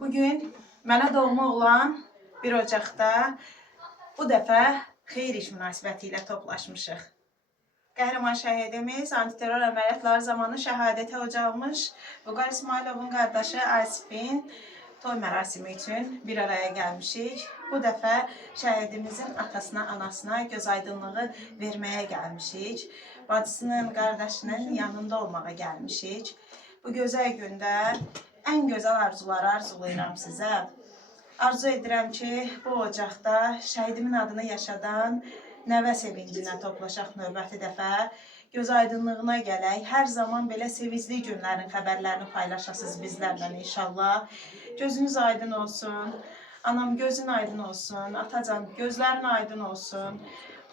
Bugün mənə doğma olan 1 Ocaqda bu dəfə xeyir iş münasibəti ilə toplaşmışıq. Qəhrəman şəhidimiz antiterror əməliyyatları zamanı şəhadətə ucalmış Vüqar İsmayılovun qardaşı Asifin toy mərasimi üçün bir araya gəlmişik. Bu dəfə şəhidimizin atasına, anasına gözaydınlığı verməyə gəlmişik. Bacısının, qardaşının yanında olmağa gəlmişik. Bu gözəl gündə ən gözəl arzuları arzulayıram sizə. Arzu edirəm ki, bu ocaqda şəhidimin adını yaşadan nəvə sevincinə toplaşaq növbəti dəfə. Göz aydınlığına gələk. Hər zaman belə sevincli günlərin xəbərlərini paylaşasınız bizlərlə inşallah. Gözünüz aydın olsun. Anam gözün aydın olsun. Atacan gözlərin aydın olsun.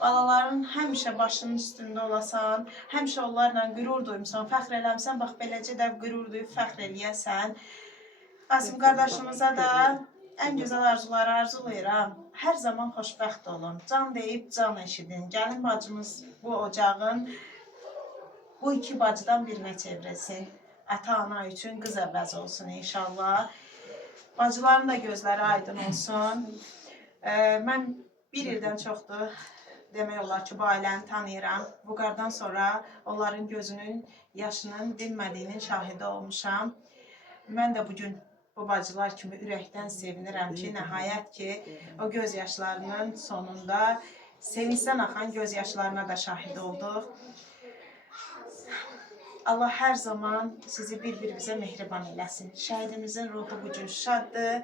Balaların həmişə başının üstündə olasan, həmişə onlarla qürur duymuşsan, fəxr eləmsən, bax beləcə də qürur duyub fəxr eləyəsən. Qasim qardaşımıza da ən gözəl arzuları arzulayıram. Hər zaman xoşbəxt olun. Can deyib can eşidin. Gəlin bacımız bu ocağın bu iki bacıdan birinə çevrilsin. Ata-ana üçün qız əvəz olsun inşallah. Bacıların da gözləri aydın olsun. Mən bir ildən çoxdur demək olar ki, bu ailəni tanıyıram. Vüqardan sonra onların gözünün yaşının dinmədiyinin şahidi olmuşam. Mən də bugün bu bacılar kimi ürəkdən sevinirəm ki, nəhayət ki, o göz yaşlarının sonunda sevincdən axan göz yaşlarına da şahid olduq. Allah hər zaman sizi bir-birimizə mehriban eləsin. Şəhidimizin ruhu bu gün şaddır.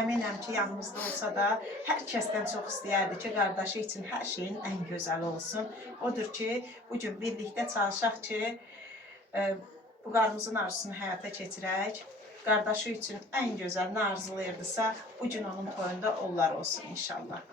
Əminəm ki, yanımızda olsa da hər kəsdən çox istəyərdi ki, qardaşı üçün hər şeyin ən gözəli olsun. Odur ki, bu gün birlikdə çalışaq ki, Vüqarımızın arzusunu həyata keçirək. Qardaşı üçün ən gözəl nə arzulayırdısa, bu gün onun toyunda onlar olsun inşallah.